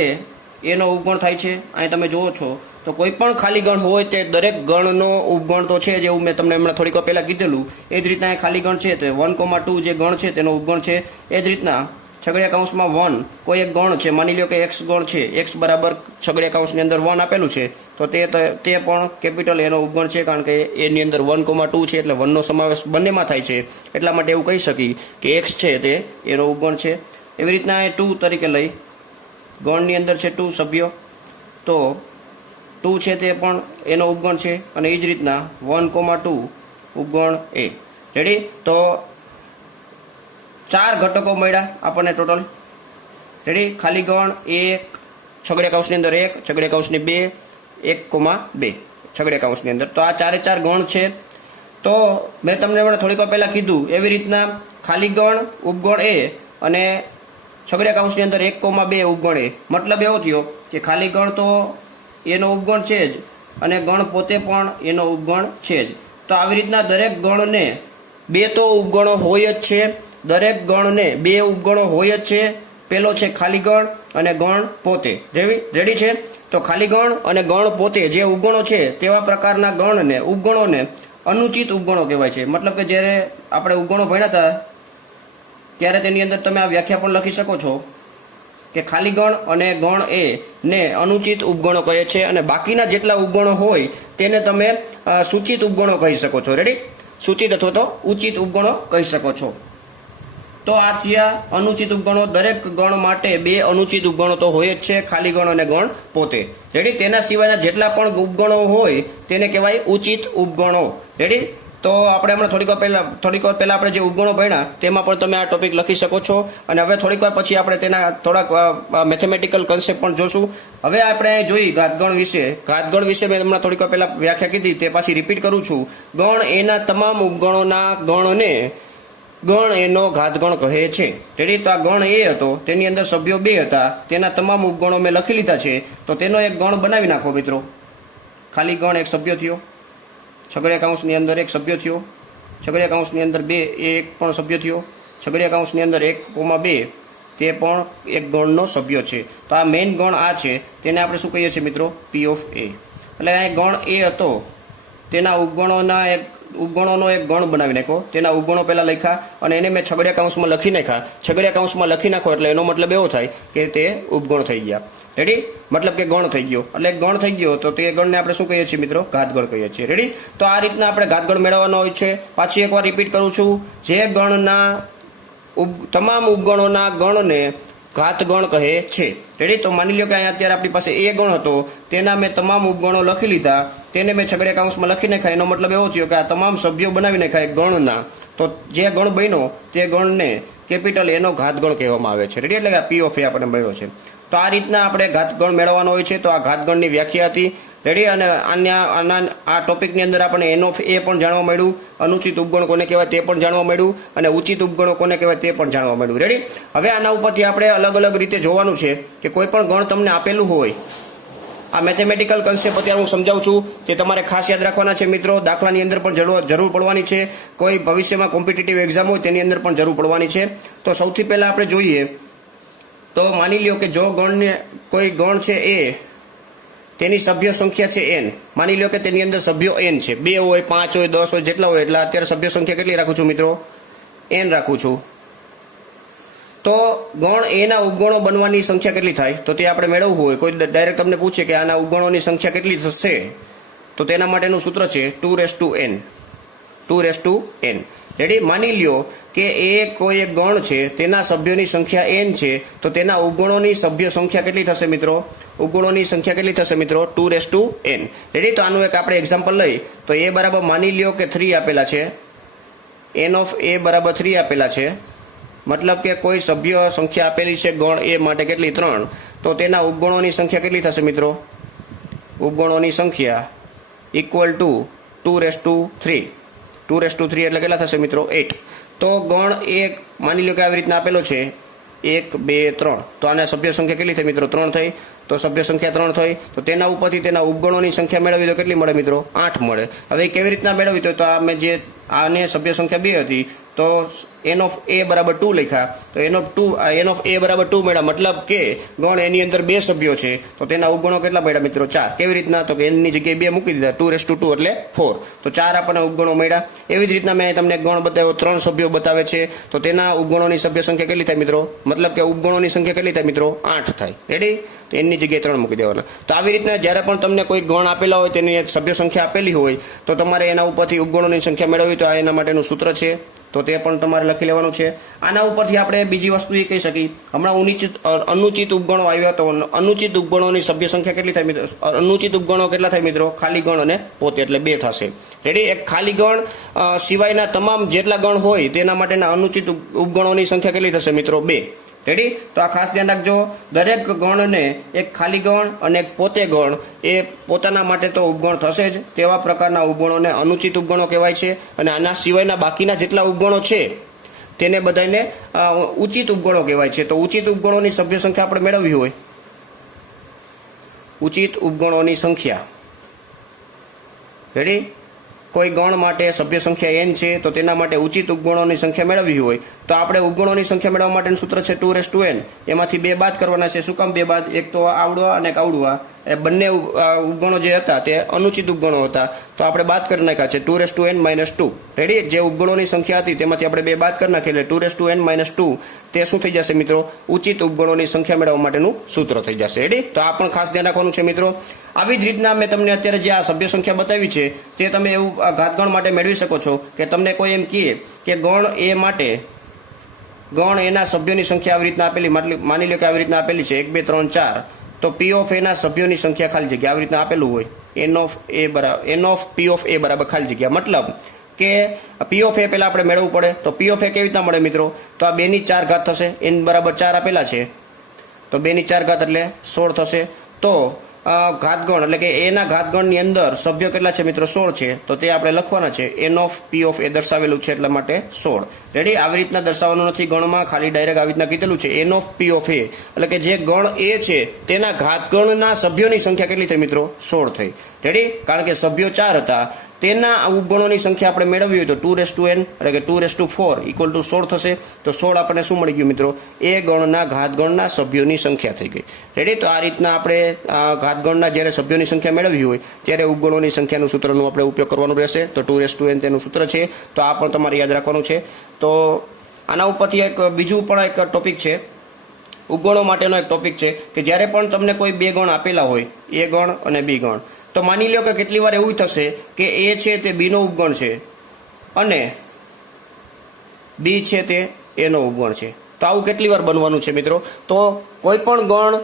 એનો ઉપગણ થાય છે. અહીં તમે જુઓ છો તો કોઈ પણ ખાલી ગણ હોય તે દરેક ગણનો ઉપગણ તો છે, જેવું મેં તમને હમણાં થોડીક વાર પહેલાં કીધેલું એ જ રીતના ખાલી ગણ છે તે 1,2 જે ગણ છે તેનો ઉપગણ છે. એ જ રીતના છગડીયા કાઉન્સમાં 1 કોઈ એક ગણ છે, માની લો કે x ગણ છે, x બરાબર છગડીયા કાઉન્સની અંદર 1 આપેલું છે તો તે પણ કેપિટલ એનો ઉપગણ છે, કારણ કે એની અંદર 1,2 છે એટલે 1નો સમાવેશ બંનેમાં થાય છે, એટલા માટે એવું કહી શકી કે x છે તે એનો ઉપગણ છે. એવી રીતના એ 2 તરીકે લઈ, ગણની અંદર છે 2 સભ્યો, તો 2 છે તે પણ એનો ઉપગણ છે, અને એ જ રીતના 1,2 ઉપગણ એ. રેડી, તો 4 ઘટકો મળ્યા આપણને ટોટલ. રેડી, ખાલી ગણ 1, છગડીયા કાઉન્સની અંદર 1, છગડીયા કાઉન્સની 2, 1,2 છગડીયા કાઉન્સની અંદર. તો આ 4 ગણ છે. તો મેં તમને થોડીક વાર પહેલાં કીધું એવી રીતના ખાલી ગણ ઉપગણ એ અને છગડીયા કાઉન્સની અંદર 1,2 ઉપગણ એ. મતલબ એવો થયો કે ખાલી ગણ તો એનો ઉપગણ છે જ અને ગણ પોતે પણ એનો ઉપગણ છે જ. તો આવી રીતના દરેક ગણને 2 તો ઉપગણો હોય જ છે, દરેક ગણને 2 ઉપગણો હોય જ છે. પેલો છે ખાલી ગણ અને ગણ પોતે. રેડી છે? તો ખાલી ગણ અને ગણ પોતે જે ઉપગણો છે તેવા પ્રકારના ઉપગણોને અનુચિત ઉપગણો કહેવાય છે. મતલબ કે જ્યારે આપણે ઉપગણો ભણ્યા હતા ત્યારે તેની અંદર તમે આ વ્યાખ્યા પણ લખી શકો છો કે ખાલી ગણ અને ગણ એ ને અનુચિત ઉપગણો કહે છે, અને બાકીના જેટલા ઉપગણો હોય તેને તમે સૂચિત ઉપગણો કહી શકો છો. રેડી? સૂચિત અથવા તો ઉચિત ઉપગણો કહી શકો છો. તો આ થયા અનુચિત ઉપગણો. દરેક ગણ માટે બે અનુચિત ઉપગણો તો હોય જ છે, ખાલી ગણ અને ગણ પોતે. રેડી? તેના સિવાયના જેટલા પણ ઉપગણો હોય તેને કહેવાય ઉચિત ઉપગણો. રેડી? તો આપણે હમણાં થોડીક વાર પહેલા આપણે જે ઉપગણો ભણ્યા તેમાં પણ તમે આ ટોપિક લખી શકો છો. અને હવે થોડીક વાર પછી આપણે તેના થોડાક મેથેમેટિકલ કન્સેપ્ટ પણ જોશું. હવે આપણે જોઈ ઘાતગણ વિશે. ઘાતગણ વિશે મેં હમણાં થોડીક વાર પહેલા વ્યાખ્યા કીધી, તે પાછી રિપીટ કરું છું. ગણ એના તમામ ઉપગણોના ગણને ગણ એનો ઘાતગણ કહે છે. રેડી? તો આ ગણ એ હતો, તેની અંદર સભ્યો 2 હતા, તેના તમામ ઉપગણો મેં લખી લીધા છે. તો તેનો એક ગણ બનાવી નાખો મિત્રો. ખાલી ગણ એક સભ્ય થયો, છગડીયા કૌંસની અંદર એક સભ્ય થયો, છગડીયા કૌંસની અંદર 2 એ એક પણ સભ્ય થયો, છગડીયા કૌંસની અંદર 1,2 તે પણ એક ગણનો સભ્ય છે. તો આ મેઇન ગણ આ છે, તેને આપણે શું કહીએ છીએ મિત્રો? P of A. એટલે આ ગણ એ હતો, તેના ઉપગણોનો એક ગણ બનાવી નાખ્યો. તેના ઉપગણો પહેલા લખ્યા અને એને મેં છગડીયા કૌંસમાં લખી નાખ્યા. છગડીયા કૌંસમાં લખી નાખો એટલે એનો મતલબ એવો થાય કે તે ઉપગણ થઈ ગયા. રેડી? મતલબ કે ગણ થઈ ગયો. એટલે ગણ થઈ ગયો તો તે ગણને આપણે શું કહીએ છીએ મિત્રો? ઘાતગણ કહીએ છીએ. રેડી? તો આ રીતના આપણે ઘાતગણ મેળવવાનો હોય છે. પાછી એકવાર રિપીટ કરું છું. જે ગણના તમામ ઉપગણોના ગણને ઘાતગણ કહે છે. રેડી? તો માની લો કે અહીંયા અત્યારે આપણી પાસે એ ગણ હતો, તેના મેં તમામ ઉપગણો લખી લીધા, તેને મેં છગડીયા કૌંસમાં લખી નાખ્યા. એનો મતલબ એવો થયો કે આ તમામ સભ્યો બનાવી નાખ્યા એક ગણના. તો જે ગણ બન્યો તે ગણને કેપિટલ એનો ઘાતગણ કહેવામાં આવે છે. રેડી? એટલે કે P of A આપણે મળ્યો છે. તો આ રીતના આપણે ઘાતગણ મેળવવાનો હોય છે. તો આ ઘાતગણની વ્યાખ્યા હતી. રેડી? અને આ ટોપિકની અંદર આપણે N of A પણ જાણવા મળ્યું, અનુચિત ઉપગણ કોને કહેવાય તે પણ જાણવા મળ્યું, અને ઉચિત ઉપગણો કોને કહેવાય તે પણ જાણવા મળ્યું. રેડી? હવે આના ઉપરથી આપણે અલગ અલગ રીતે જોવાનું છે કે કોઈ પણ ગણ તમને આપેલું હોય. આ મેથેમેટિકલ કન્સેપ્ટ અત્યારે હું સમજાવું છું, તે તમારે ખાસ યાદ રાખવાના છે મિત્રો. દાખલાની અંદર પણ જરૂર પડવાની છે. કોઈ ભવિષ્યમાં કોમ્પિટિટિવ એક્ઝામ હોય તેની અંદર પણ જરૂર પડવાની છે. તો સૌથી પહેલા આપણે જોઈએ તો માની લ્યો કે જો કોઈ ગણ છે એ, તેની સભ્ય સંખ્યા છે n. માની લો કે તેની અંદર સભ્યો n છે, 2 હોય, 5 હોય, 10 હોય, જેટલા હોય. એટલે અત્યારે સભ્ય સંખ્યા કેટલી રાખું છું મિત્રો? n રાખું છું. તો ગણ એના ઉપગણો બનવાની સંખ્યા કેટલી થાય? તો તે આપણે મેળવવું હોય. કોઈ ડાયરેક્ટ તમને પૂછે કે આના ઉપગણોની સંખ્યા કેટલી થશે, તો તેના માટેનું સૂત્ર છે 2n. 2n. રેડી? માની લ્યો કે એ કોઈ એક ગણ છે, તેના સભ્યોની સંખ્યા n છે, તો તેના ઉપગણોની સભ્ય સંખ્યા કેટલી થશે મિત્રો? ઉપગણોની સંખ્યા કેટલી થશે મિત્રો? 2n. રેડી? તો આનું એક આપણે એક્ઝામ્પલ લઈ તો એ બરાબર માની લ્યો કે 3 આપેલા છે, n of A બરાબર 3 આપેલા છે. મતલબ કે કોઈ સભ્ય સંખ્યા આપેલી છે ગણ એ માટે કેટલી? 3. તો તેના ઉપગણોની સંખ્યા કેટલી થશે મિત્રો? ઉપગણોની સંખ્યા ઇક્વલ ટુ 2/3. 2/3 એટલે કેટલા થશે મિત્રો? 8. તો ગણ એક માની લો કે આવી રીતના આપેલો છે 1, 2, 3. તો આના સભ્ય સંખ્યા કેટલી થઈ મિત્રો? 3 થઈ. તો સભ્ય સંખ્યા 3 થઈ. તો તેના ઉપરથી તેના ઉપગણોની સંખ્યા મેળવી તો કેટલી મળે મિત્રો? 8 મળે. હવે કેવી રીતના મેળવી? તો આ મેં જે આને સભ્ય સંખ્યા 2 હતી, તો n of A બરાબર 2 લખ્યા. તો n of A બરાબર 2 મળ્યા. મતલબ કે ગણ એની અંદર 2 સભ્યો છે, તો તેના ઉપગણો કેટલા મળ્યા મિત્રો? 4. કેવી રીતના? તો કે n ની જગ્યાએ 2 મૂકી દીધા, 2/2 એટલે 4. તો 4 આપણને ઉપગણો મળ્યા. એવી જ રીતના મેં તમને ગણ બતાવ્યો, 3 સભ્યો બતાવે છે, તો તેના ઉપગણોની સભ્ય સંખ્યા કેટલી થાય મિત્રો? મતલબ કે ઉપગણોની સંખ્યા કેટલી થાય મિત્રો? 8 થાય. રેડી? તો n ની જગ્યાએ 3 મૂકી દેવાના. તો આવી રીતના જ્યારે પણ તમને કોઈ ગણ આપેલા હોય, તેની એક સભ્ય સંખ્યા આપેલી હોય, તો તમારે એના ઉપરથી ઉપગણોની સંખ્યા મેળવવી, તો આ એના માટેનું સૂત્ર છે. તો તે પણ તમારે લખી લેવાનું છે. આના ઉપરથી આપણે બીજી વસ્તુ એ કહી શકીએ, હમણાં અનુચિત ઉપગણો આવ્યા, તો અનુચિત ઉપગણોની સભ્ય સંખ્યા કેટલી થાય મિત્રો? અનુચિત ઉપગણો કેટલા થાય મિત્રો? ખાલી ગણ અને પોતે, એટલે 2 થશે. રેડી? એક ખાલી ગણ સિવાયના તમામ જેટલા ગણ હોય તેના માટેના અનુચિત ઉપગણોની સંખ્યા કેટલી થશે મિત્રો? 2. રેડી? તો આ ખાસ ધ્યાન રાખજો. દરેક ગણને એક ખાલી ગણ અને એક પોતે ગણ એ પોતાના માટે તો ઉપગણ થશે જ. તેવા પ્રકારના ઉપગણોને અનુચિત ઉપગણો કહેવાય છે. અને આના સિવાયના બાકીના જેટલા ઉપગણો છે તેને બધાને ઉચિત ઉપગણો કહેવાય છે. તો ઉચિત ઉપગણોની સભ્ય સંખ્યા આપણે મેળવવી હોય, ઉચિત ઉપગણોની સંખ્યા. રેડી? કોઈ ગણ માટે સભ્ય સંખ્યા n છે, તો તેના માટે ઉચિત ઉપગણોની સંખ્યા મેળવવી હોય તો આપણે ઉપગણોની સંખ્યા મેળવવા માટેનું સૂત્ર છે 2n, એમાંથી 2 બાદ કરવાના છે. શું કામ 2 બાદ? એક તો આવડવા અને એક આવડવા, એ બંને ઉપગણો જે હતા તે અનુચિત ઉપગણો હતા, તો આપણે બાદ કરી નાખ્યા છે 2n - 2. રેડી? જે ઉપગણોની સંખ્યા હતી તેમાંથી આપણે 2 બાદ કરી નાખી એટલે 2n - 2 તે શું થઈ જશે મિત્રો? ઉચિત ઉપગણોની સંખ્યા મેળવવા માટેનું સૂત્ર થઈ જશે. રેડી? તો આ પણ ખાસ ધ્યાન રાખવાનું છે મિત્રો. આવી જ રીતના મેં તમને અત્યારે જે આ સભ્ય સંખ્યા બતાવી છે તે તમે એવું ઘાતગણ માટે મેળવી શકો છો કે તમને કોઈ એમ કહે કે ગણ એ માટે ગણ એના સભ્યોની સંખ્યા આવી રીતના આપેલી, માની લો કે આવી રીતના આપેલી છે 1 2 3 4, તો પી ઓફ એ ના સભ્યોની સંખ્યા ખાલી જગ્યા આવી રીતના આપેલું હોય n ઓફ પી ઓફ એ બરાબર ખાલી જગ્યા. મતલબ કે પી ઓફ એ પહેલા આપણે મેળવવું પડે. તો પી ઓફ એ કેવી રીતના મળે મિત્રો? તો આ 2 ની 4 ઘાત થશે, n બરાબર 4 આપેલા છે, તો 2 ની 4 ઘાત એટલે 16 થશે. તો ઘાતગણ એટલે કે એના ઘાતગણની અંદર સભ્યો કેટલા છે મિત્રો? 16 છે. તો તે આપણે લખવાના છે n ઓફ પી ઓફ એ દર્શાવેલું છે એટલા માટે 16. રેડી? આવી રીતના દર્શાવવાનું નથી ગણમાં, ખાલી ડાયરેક્ટ આવી રીતના કીધેલું છે n ઓફ પી ઓફ એ, એટલે કે જે ગણ એ છે તેના ઘાતગણના સભ્યોની સંખ્યા કેટલી થઈ મિત્રો? 16 થઈ. રેડી? કારણ કે સભ્યો 4 હતા, તેના ઉપગણોની સંખ્યા આપણે મેળવવી હોય તો 2n એટલે કે 2/4 = 16 થશે. તો 16 આપણને શું મળી ગયું મિત્રો? એ ગણના ઘાતગણના સભ્યોની સંખ્યા થઈ ગઈ. રેડી? તો આ રીતના આપણે ઘાતગણના જ્યારે સભ્યોની સંખ્યા મેળવવી હોય ત્યારે ઉપગણોની સંખ્યાનું સૂત્રનો આપણે ઉપયોગ કરવાનું રહેશે. તો 2n તેનું સૂત્ર છે, તો આ પણ તમારે યાદ રાખવાનું છે. તો આના ઉપરથી એક બીજું પણ એક ટોપિક છે, ઉપગણો માટેનો એક ટોપિક છે કે જ્યારે પણ તમને કોઈ 2 ગણ આપેલા હોય, એ ગણ અને બી ગણ, તો માની લો કે કેટલી વાર એવું થશે કે એ છે તે બીનો ઉપગણ છે અને બી છે તે એનો ઉપગણ છે. તો આવું કેટલી વાર બનવાનું છે મિત્રો? તો કોઈ પણ ગણ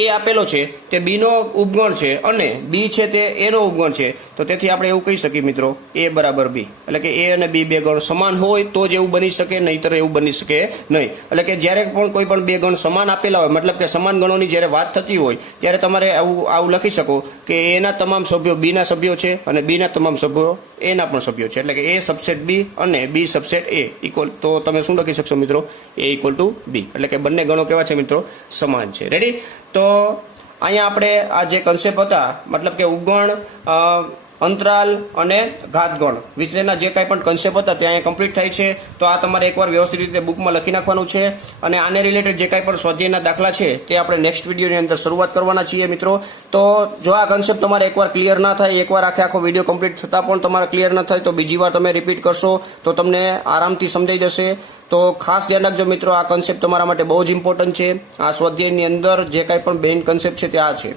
એ આપેલો છે તે બીનો ઉપગણ છે અને બી છે તે એનો ઉપગણ છે, તો તેથી આપણે એવું કહી શકીએ મિત્રો એ બરાબર બી, એટલે કે એ અને બી 2 ગણ સમાન હોય તો જ એવું બની શકે, નહીતર એવું બની શકે નહીં. એટલે કે જ્યારે પણ કોઈ પણ 2 ગણ સમાન આપેલા હોય, મતલબ કે સમાન ગણોની જ્યારે વાત થતી હોય ત્યારે તમારે આવું લખી શકો કે એના તમામ સભ્યો બીના સભ્યો છે અને બીના તમામ સભ્યો એના પણ સભ્યો છે, એટલે કે એ સબસેટ બી અને બી સબસેટ એ ઇક્વલ, તો તમે શું લખી શકશો મિત્રો? એ = બી, એટલે કે બંને ગણો કેવા છે મિત્રો? સમાન છે. રેડી? તો અહીંયા આપણે આ જે કન્સેપ્ટ હતા, મતલબ કે ઉપગણ, અંતરાલ અને ઘાતગણ વિશેના જે કાંઈ પણ કન્સેપ્ટ હતા તે અહીંયા કમ્પ્લીટ થાય છે. તો આ તમારે એકવાર વ્યવસ્થિત રીતે બુકમાં લખી નાખવાનું છે અને આને રિલેટેડ જે કાંઈ પણ સ્વાધ્યાયના દાખલા છે તે આપણે નેક્સ્ટ વિડીયોની અંદર શરૂઆત કરવાના છીએ મિત્રો. તો જો આ કન્સેપ્ટ તમારે એકવાર ક્લિયર ના થાય, એકવાર આખો વિડીયો કમ્પ્લીટ થતાં પણ તમારે ક્લિયર ના થાય, તો બીજી વાર તમે રિપીટ કરશો તો તમને આરામથી સમજાઈ જશે. તો ખાસ ધ્યાન રાખજો મિત્રો, આ કન્સેપ્ટ તમારા માટે બહુ જ ઇમ્પોર્ટન્ટ છે. આ સ્વાધ્યાયની અંદર જે કાંઈ પણ મેઇન કન્સેપ્ટ છે તે આ છે.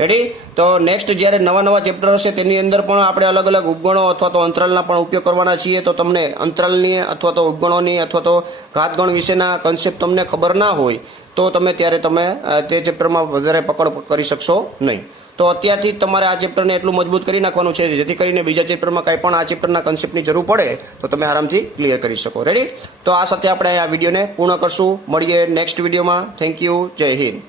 રેડી? તો નેક્સ્ટ જ્યારે નવા ચેપ્ટર હશે તેની અંદર પણ આપણે અલગ અલગ ઉપગણો અથવા તો અંતરાલના પણ ઉપયોગ કરવાના છીએ. તો તમને અંતરાલની અથવા તો ઉપગણોની અથવા તો ઘાતગણ વિશેના કન્સેપ્ટ તમને ખબર ના હોય તો ત્યારે તમે તે ચેપ્ટરમાં વધારે પકડ કરી શકશો નહીં. તો અત્યારથી તમારે આ ચેપ્ટરને એટલું મજબૂત કરી નાખવાનું છે જેથી કરીને બીજા ચેપ્ટરમાં કાંઈ પણ આ ચેપ્ટરના કન્સેપ્ટની જરૂર પડે તો તમે આરામથી ક્લિયર કરી શકો. રેડી? તો આ સાથે આપણે આ વિડીયોને પૂર્ણ કરશું. મળીએ નેક્સ્ટ વિડીયોમાં. Thank you. જય હિન્દ.